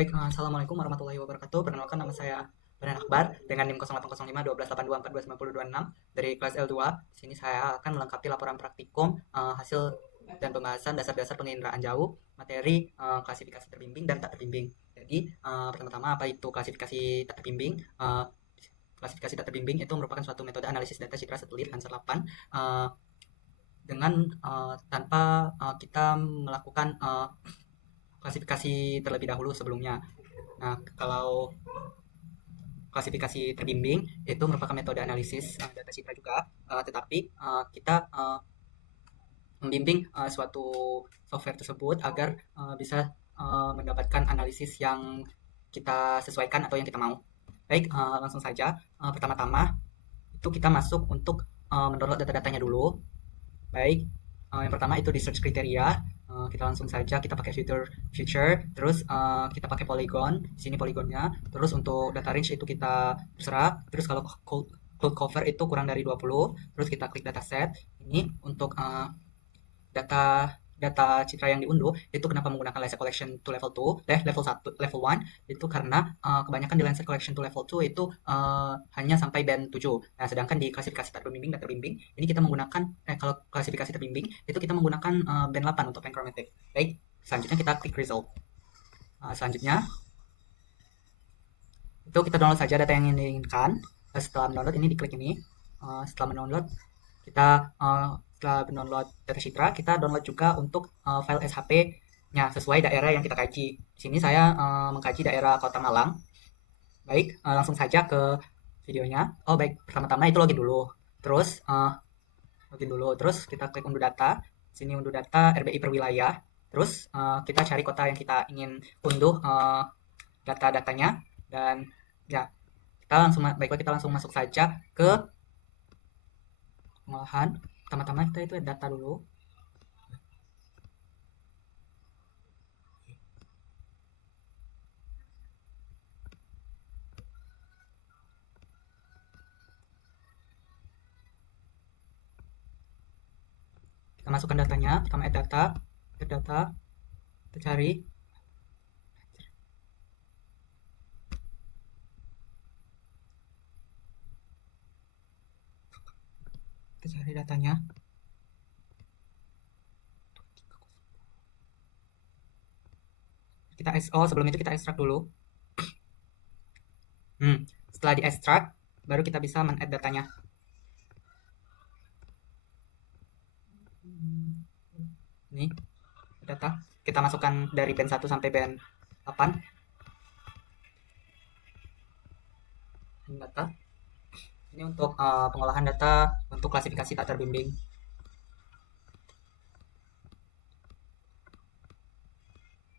Baik, assalamualaikum warahmatullahi wabarakatuh. Perkenalkan, nama saya Brian Akbar dengan NIM 0805 1282429026 dari kelas L2. Di sini saya akan melengkapi laporan praktikum hasil dan pembahasan dasar-dasar penginderaan jauh, materi klasifikasi terbimbing dan tak terbimbing. Jadi, pertama-tama apa itu klasifikasi tak terbimbing? Klasifikasi tak terbimbing itu merupakan suatu metode analisis data citra satelit Landsat 8 dengan tanpa kita melakukan klasifikasi terlebih dahulu sebelumnya. Nah, kalau klasifikasi terbimbing itu merupakan metode analisis data citra juga, tetapi kita membimbing suatu software tersebut agar bisa mendapatkan analisis yang kita sesuaikan atau yang kita mau. Baik, langsung saja. Pertama-tama itu kita masuk untuk mendownload data-datanya dulu. Baik, yang pertama itu di search kriteria. Kita langsung saja kita pakai feature, terus kita pakai polygon. Di sini polygonnya. Terus untuk data range itu kita terserah. Terus kalau cloud cover itu kurang dari 20, terus kita klik dataset. Ini untuk data data citra yang diunduh itu kenapa menggunakan Landsat Collection to level 2, level 1, level 1 itu karena kebanyakan di Landsat Collection to level 2 itu hanya sampai band 7. Nah, sedangkan di klasifikasi terbimbing dan terbimbing ini kita menggunakan kalau klasifikasi terbimbing itu kita menggunakan band 8 untuk panchromatic. Baik, selanjutnya kita klik result. Selanjutnya itu kita download saja data yang diinginkan. Setelah mendownload ini diklik ini. Setelah mendownload kita setelah mendownload data citra kita download juga untuk file SHP-nya sesuai daerah yang kita kaji. Di sini saya mengkaji daerah Kota Malang. Baik, langsung saja ke videonya. Oh baik, pertama-tama itu login dulu. Terus terus kita klik unduh data. Sini unduh data RBI per wilayah. Terus kita cari kota yang kita ingin unduh data-datanya dan ya kita langsung masuk saja ke pengolahan. Pertama-tama kita itu data dulu. Kita masukkan datanya. Pertama add data, kita cari. Kita cari datanya. Sebelum itu kita ekstrak dulu. Setelah di ekstrak, baru kita bisa men-add datanya. Ini data. Kita masukkan dari band 1 sampai band 8. Ini data. Ini untuk pengolahan data untuk klasifikasi tak terbimbing.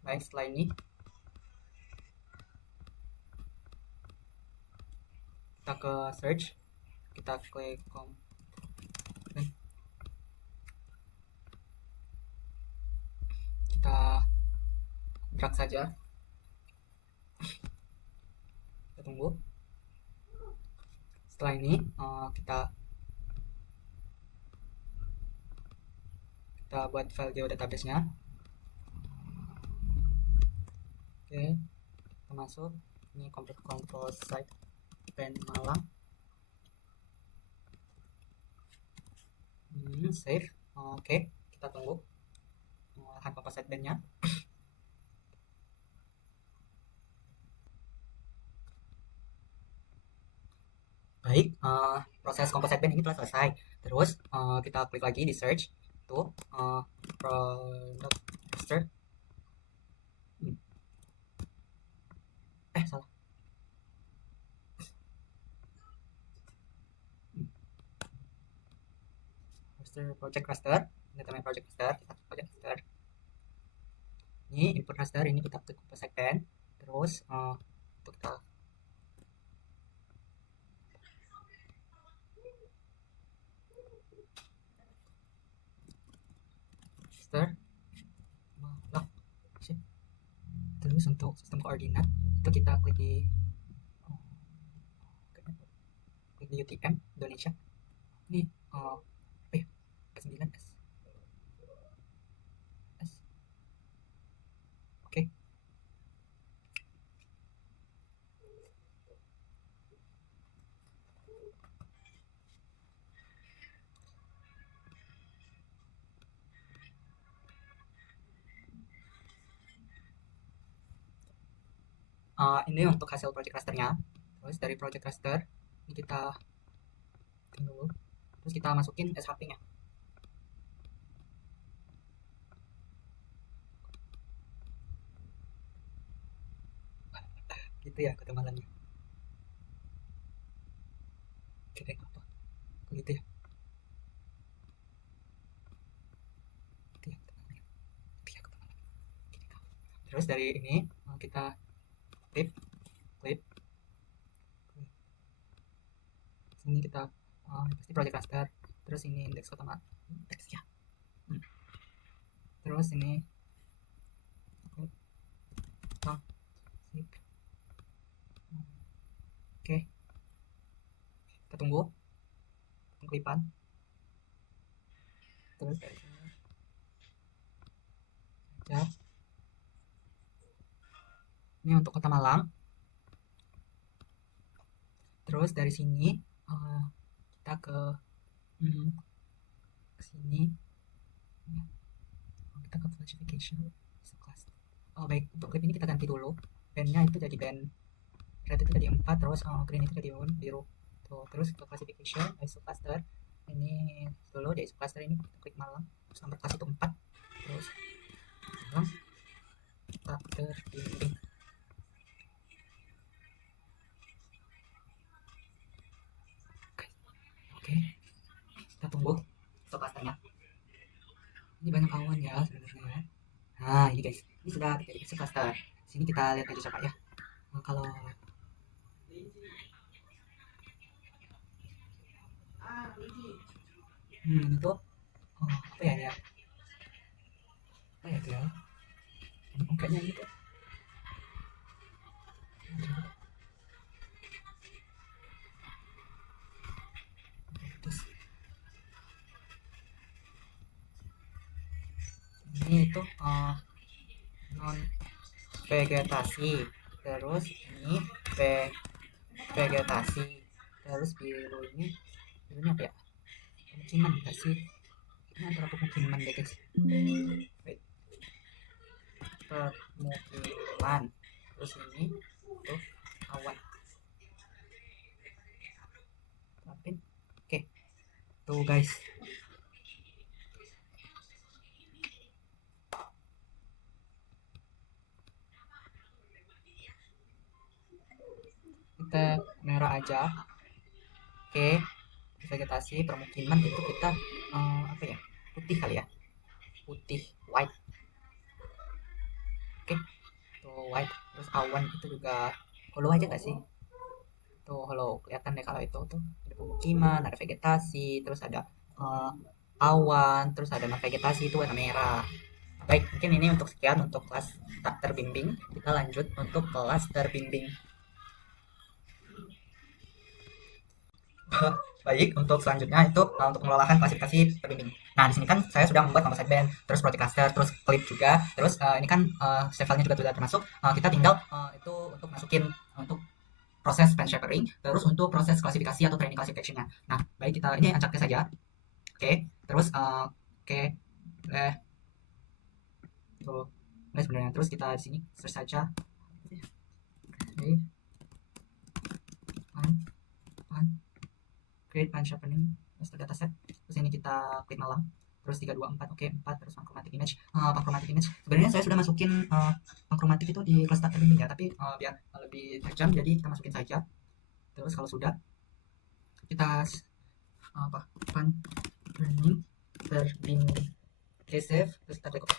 Baik, setelah ini kita ke search, kita klik kita drag saja, kita tunggu. Setelah ini kita buat file geodatabase-nya. Oke, kita masuk. Ini control site band Malang. Save. Oke, kita tunggu pengolahan composite band-nya. Baik, proses composite band ini telah selesai. Terus kita klik lagi di search tuh product master. Salah. Project raster, ini namanya project raster. Ini input raster, ini kita klik composite band. Terus untuk kita raster. Terus untuk sistem koordinat itu kita klik di UTM Indonesia. Ini P9S. Oke. Ini untuk hasil project rasternya. Terus dari project raster ini kita dulu, terus kita masukin SHP-nya. Gitu ya ketebalannya. Oke, apa? Kok gitu ya? Gitu ya ketebalannya. Gitu ya ketebalannya. Gini kah? Terus dari ini kita clip, clip. Sini kita pasti project raster. Terus ini indeks otomatis. Indeks ya. Terus ini bang, sip. Oke, kita tunggu pengklipan. Terus dari sini ya, ini untuk Kota Malang. Terus dari sini kita ke sini ya. Kita ke classification class. Baik, untuk clip ini kita ganti dulu bandnya, itu jadi band red itu jadi 4, terus green itu jadi biru tuh. Terus ke classification ISO cluster ini dulu, di ISO cluster ini kita klik Malang, terus nomor kelas itu 4, terus Malang tak terbimbing. Oke, kita tunggu ISO clusternya. Ini banyak awan ya sebenarnya. Nah ini guys, ini sudah jadi ISO cluster. Sini kita lihat aja coba ya. Kalau itu apa ya ya? Apa ya itu ya? Kayaknya gitu. Terus ini itu non vegetasi. Terus ini vegetasi. Terus biru ini apa ya? Pemukiman enggak sih? Ini antara pemukiman deh guys. Wait. Pemukiman. Terus ini tuh awan. Tapi oke. Tuh guys. Kita merah aja. Oke. Vegetasi, permukiman itu kita apa ya? Putih kali ya. Putih, white. Oke. Tuh white. Terus awan itu juga hollow aja gak sih? Tuh hollow, kelihatan deh kalau itu tuh ada pemukiman, ada vegetasi, terus ada awan, terus ada non vegetasi itu warna merah. Baik, mungkin ini untuk sekian untuk kelas tak terbimbing. Kita lanjut untuk kelas terbimbing. Baik, untuk selanjutnya itu untuk mengelolakan klasifikasi terbimbing. Nah, di sini kan saya sudah membuat composite band, terus project cluster, terus clip juga, terus ini kan file-nya juga sudah termasuk. Kita tinggal itu untuk masukin untuk proses band shapering, terus untuk proses klasifikasi atau training classification-nya. Nah, baik kita ini acak tes saja. Oke, terus oke, tuh, ini sebenarnya terus kita di sini search saja. Oke, create band shapering, master dataset. Terus ini kita klik Malang, terus 324, oke 4, terus panchromatic image. Panchromatic image sebenarnya saya sudah masukin panchromatic itu di kelas tak terbimbing ya, tapi biar lebih tajam jadi kita masukin saja. Terus kalau sudah kita apa panchromatic terbimbing, oke save, terus kita klik OK.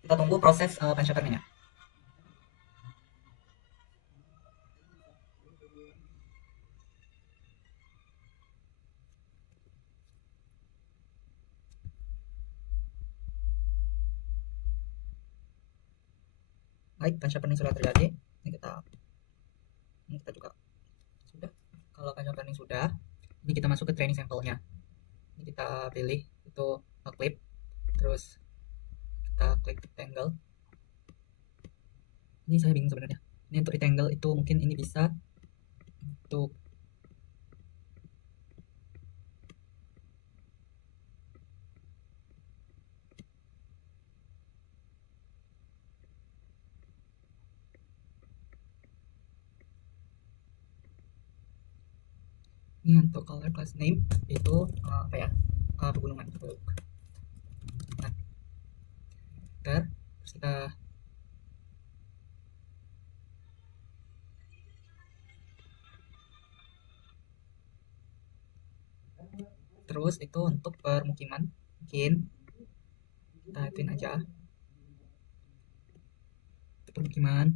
Kita tunggu proses band shapering-nya. Baik, band shapering sudah terjadi. Ini kita juga sudah. Kalau band shapering sudah, ini kita masuk ke training sampelnya. Ini kita pilih itu clip, terus kita klik rectangle. Ini saya bingung sebenarnya. Ini untuk rectangle itu mungkin ini bisa untuk Ini untuk color class name itu apa ya, pegunungan. Nah, terus kita terus itu untuk permukiman, mungkin kita ituin aja permukiman.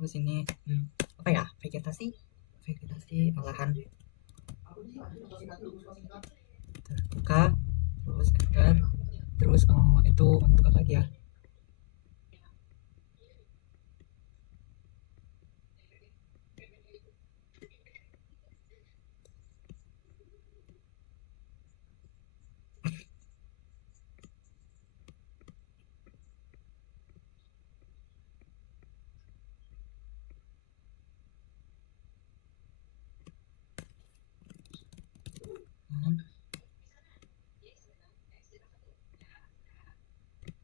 Terus ini apa ya, vegetasi olahan terbuka, terus enter, terus itu untuk apa dia,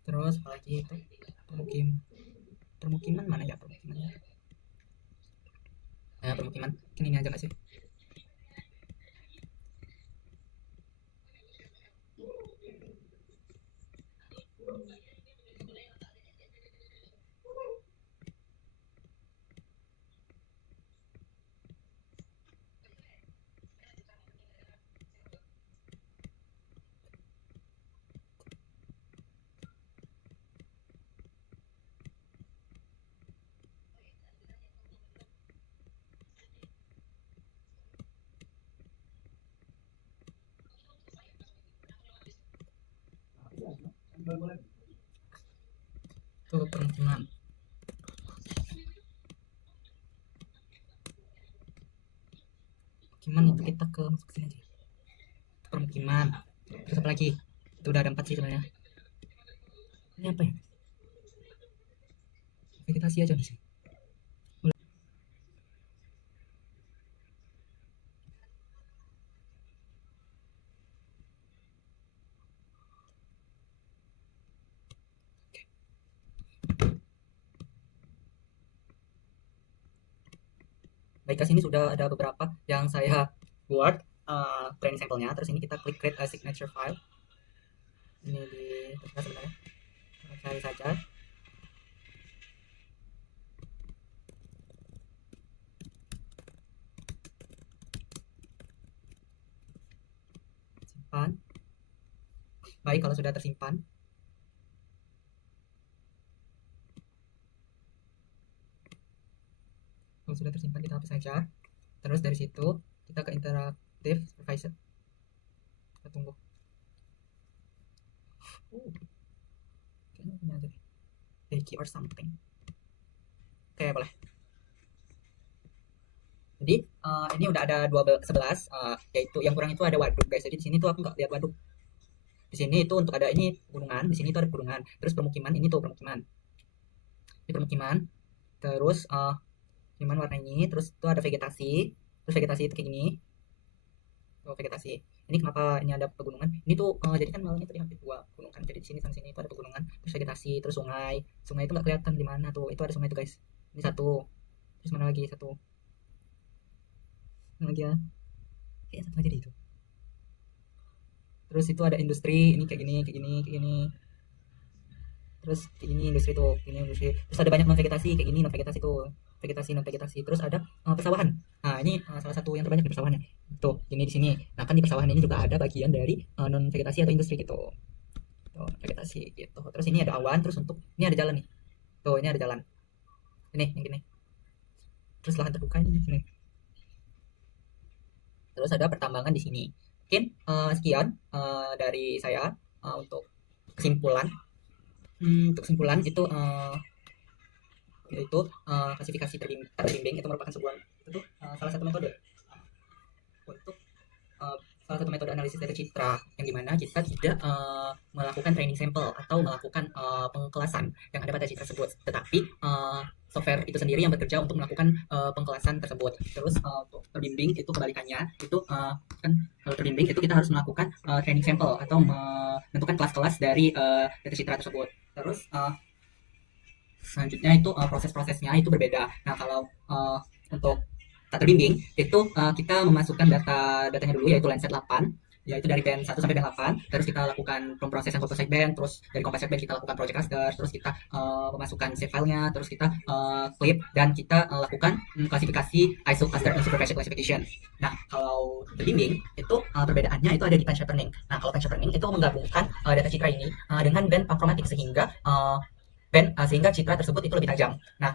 terus apalagi itu permukiman mana ya, permukimannya permukiman ini aja nggak sih. Itu permukiman. Permukiman itu kita ke masuk sini aja. Permukiman. Terus apa lagi? Itu udah ada 4 sih sebenarnya. Ini apa ya? Vegetasi aja nih sih. Baik, ke sini sudah ada beberapa yang saya buat training sampelnya. Terus ini kita klik create a signature file. Ini di terserah sebenarnya. Kita cari saja. Simpan. Baik, kalau sudah tersimpan, kita hapus saja. Terus dari situ kita ke interactive supervisor. Kita tunggu. Kayaknya ini aja deh. Becky or something. Oke, boleh. Jadi ini udah ada 11, yaitu yang kurang itu ada waduk guys. Jadi di sini tuh aku nggak lihat waduk. Di sini itu untuk ada ini pegunungan, di sini tuh ada pegunungan. Terus permukiman, ini tuh permukiman. Ini permukiman. Terus gimana warna ini, terus itu ada vegetasi. Terus vegetasi itu kayak gini. Tuh vegetasi. Ini kenapa ini ada pegunungan? Ini tuh jadi kan malamnya terlihat dua gunung kan. Jadi di sini sama sini itu ada pegunungan, terus vegetasi, terus sungai. Sungai itu nggak kelihatan di mana tuh. Itu ada sungai tuh guys. Ini satu. Terus mana lagi satu? Mana lagi ya? Kayak satu aja deh itu. Terus itu ada industri, ini kayak gini, kayak gini, kayak gini. Terus kayak gini industri tuh, ini industri. Terus ada banyak non vegetasi, kayak gini non vegetasi tuh. Vegetasi non vegetasi. Terus ada persawahan. Nah, ini salah satu yang terbanyak di persawahannya. Tuh, ini di sini. Nah, kan di persawahan ini juga ada bagian dari non vegetasi atau industri gitu. Tuh, vegetasi gitu. Terus ini ada awan, terus untuk ini ada jalan nih. Tuh, ini ada jalan. Ini, yang gini. Terus lahan terbuka ini sini. Terus ada pertambangan di sini. Mungkin sekian dari saya untuk kesimpulan. Untuk kesimpulan itu yaitu klasifikasi terbimbing itu merupakan sebuah itu salah satu metode untuk salah satu metode analisis data citra yang dimana kita tidak melakukan training sample atau melakukan pengkelasan yang ada pada citra tersebut, tetapi software itu sendiri yang bekerja untuk melakukan pengkelasan tersebut. Terus untuk terbimbing itu kebalikannya, itu kan kalau terbimbing itu kita harus melakukan training sample atau menentukan kelas-kelas dari data citra tersebut. Terus selanjutnya itu proses-prosesnya itu berbeda. Nah, kalau untuk tak terbimbing itu kita memasukkan datanya dulu, yaitu Landsat 8, yaitu dari band 1 sampai band 8. Terus kita lakukan pemrosesan composite band, terus dari composite band kita lakukan project raster, terus kita memasukkan save filenya, terus kita clip, dan kita lakukan klasifikasi ISO cluster and supervisor classification. Nah, kalau terbimbing itu perbedaannya itu ada di patch patterning. Nah, kalau patch patterning itu menggabungkan data citra ini dengan band achromatic sehingga sehingga citra tersebut itu lebih tajam. Nah,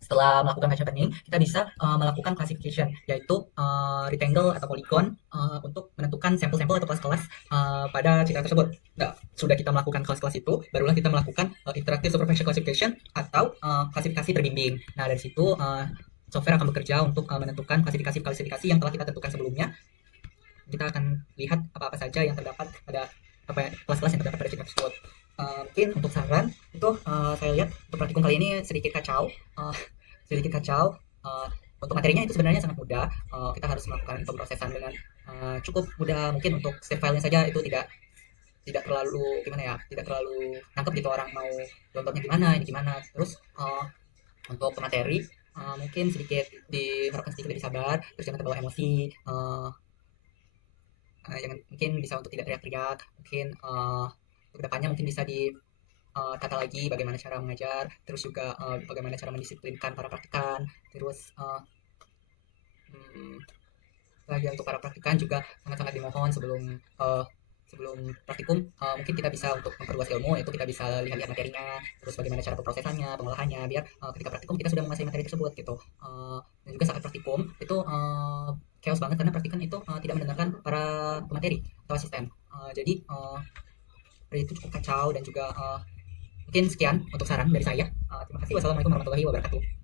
setelah melakukan patch patterning, kita bisa melakukan classification, yaitu rectangle atau polygon untuk menentukan sampel-sampel atau kelas-kelas pada citra tersebut. Nah, sudah kita melakukan kelas-kelas itu, barulah kita melakukan interactive supervisor classification atau klasifikasi terbimbing. Nah, dari situ software akan bekerja untuk menentukan klasifikasi-klasifikasi yang telah kita tentukan sebelumnya. Kita akan lihat apa-apa saja yang terdapat pada kelas-kelas yang terdapat pada citra tersebut. Mungkin untuk saran itu saya lihat untuk praktikum kali ini sedikit kacau. Untuk materinya itu sebenarnya sangat mudah. Kita harus melakukan pemrosesan dengan cukup mudah. Mungkin untuk save filenya saja itu tidak terlalu tidak terlalu nangkep gitu, orang mau downloadnya gimana. Terus untuk materi mungkin diharapkan sedikit lebih sabar, terus jangan terbawa emosi. Mungkin bisa untuk tidak teriak-teriak. Mungkin kedepannya mungkin bisa ditata lagi bagaimana cara mengajar, terus juga bagaimana cara mendisiplinkan para praktikan. Terus lagi untuk para praktikan juga sangat-sangat dimohon sebelum praktikum mungkin kita bisa untuk memperluas ilmu, itu kita bisa lihat materinya, terus bagaimana cara pemrosesannya, pengolahannya, biar ketika praktikum kita sudah menguasai materi tersebut gitu. Dan juga saat praktikum itu chaos banget karena praktikan itu tidak mendengarkan para pemateri atau asisten. Jadi itu cukup kacau, dan juga mungkin sekian untuk saran dari saya. Terima kasih. Wassalamualaikum warahmatullahi wabarakatuh.